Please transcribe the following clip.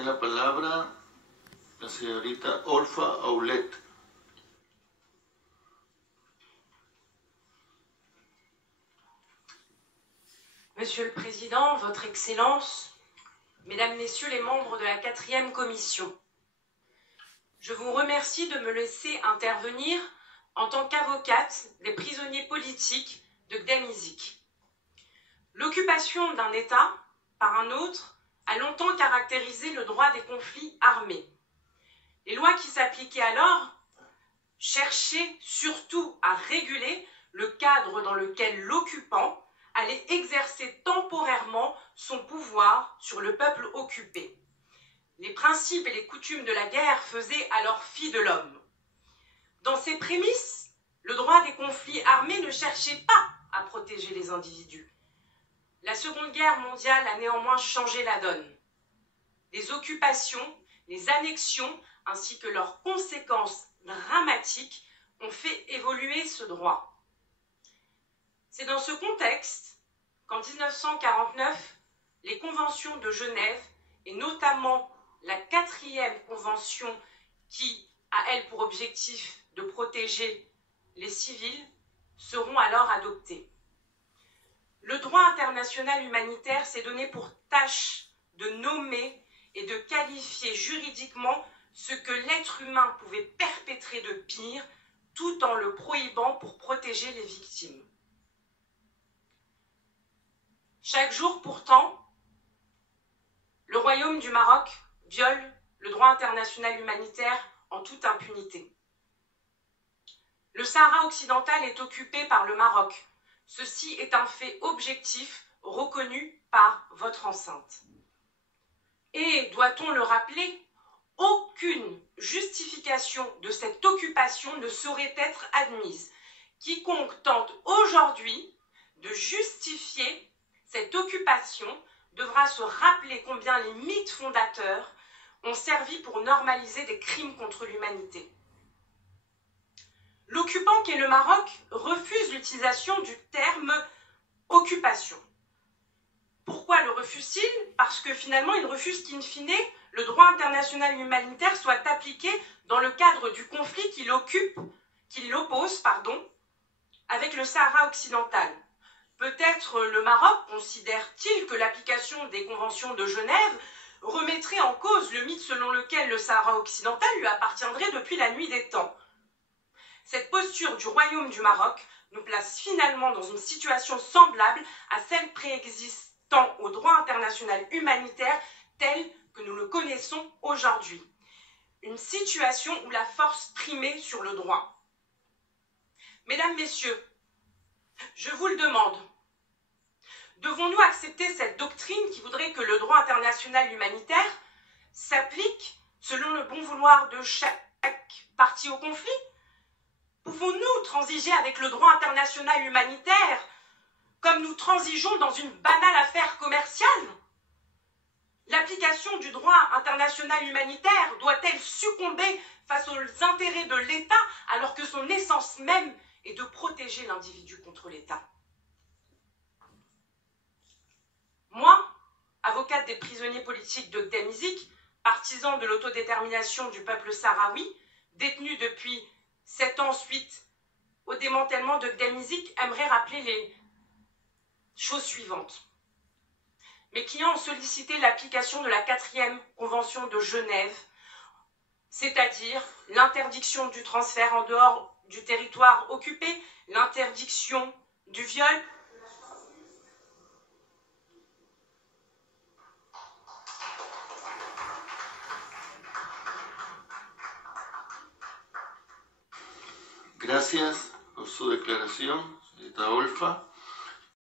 Tiene la palabra la señorita Olfa Aulet. Monsieur le Président, Votre Excellence, Mesdames, Messieurs les membres de la 4e commission, je vous remercie de me laisser intervenir en tant qu'avocate des prisonniers politiques de Gdem-Izik. L'occupation d'un État par un autre a longtemps caractérisé le droit des conflits armés. Les lois qui s'appliquaient alors cherchaient surtout à réguler le cadre dans lequel l'occupant allait exercer temporairement son pouvoir sur le peuple occupé. Les principes et les coutumes de la guerre faisaient alors fi de l'homme. Dans ces prémices, le droit des conflits armés ne cherchait pas à protéger les individus. La Seconde Guerre mondiale a néanmoins changé la donne. Les occupations, les annexions, ainsi que leurs conséquences dramatiques ont fait évoluer ce droit. C'est dans ce contexte qu'en 1949, les conventions de Genève, et notamment la 4e convention qui a, elle, pour objectif de protéger les civils, seront alors adoptées. Le droit international humanitaire s'est donné pour tâche de nommer et de qualifier juridiquement ce que l'être humain pouvait perpétrer de pire, tout en le prohibant pour protéger les victimes. Chaque jour, pourtant, le Royaume du Maroc viole le droit international humanitaire en toute impunité. Le Sahara occidental est occupé par le Maroc. Ceci est un fait objectif reconnu par votre enceinte. Et, doit-on le rappeler, aucune justification de cette occupation ne saurait être admise. Quiconque tente aujourd'hui de justifier cette occupation devra se rappeler combien les mythes fondateurs ont servi pour normaliser des crimes contre l'humanité. L'occupant qu'est le Maroc refuse l'utilisation du terme « occupation ». Pourquoi le refuse-t-il? Parce que finalement, il refuse qu'in fine, le droit international humanitaire soit appliqué dans le cadre du conflit qui l'oppose, avec le Sahara occidental. Peut-être le Maroc considère-t-il que l'application des conventions de Genève remettrait en cause le mythe selon lequel le Sahara occidental lui appartiendrait depuis la nuit des temps. Cette posture du Royaume du Maroc nous place finalement dans une situation semblable à celle préexistant au droit international humanitaire tel que nous le connaissons aujourd'hui. Une situation où la force primait sur le droit. Mesdames, Messieurs, je vous le demande, devons-nous accepter cette doctrine qui voudrait que le droit international humanitaire s'applique selon le bon vouloir de chaque partie au conflit? Pouvons-nous transiger avec le droit international humanitaire comme nous transigeons dans une banale affaire commerciale? L'application du droit international humanitaire doit-elle succomber face aux intérêts de l'État alors que son essence même est de protéger l'individu contre l'État? Moi, avocate des prisonniers politiques de Gdem-Izik, partisan de l'autodétermination du peuple sahraoui, détenu depuis 7 ans suite au démantèlement de Gdem-Izik, aimerait rappeler les choses suivantes. Mes clients ont sollicité l'application de la 4e convention de Genève, c'est-à-dire l'interdiction du transfert en dehors du territoire occupé, l'interdiction du viol. Gracias por su declaración, señorita Olfa.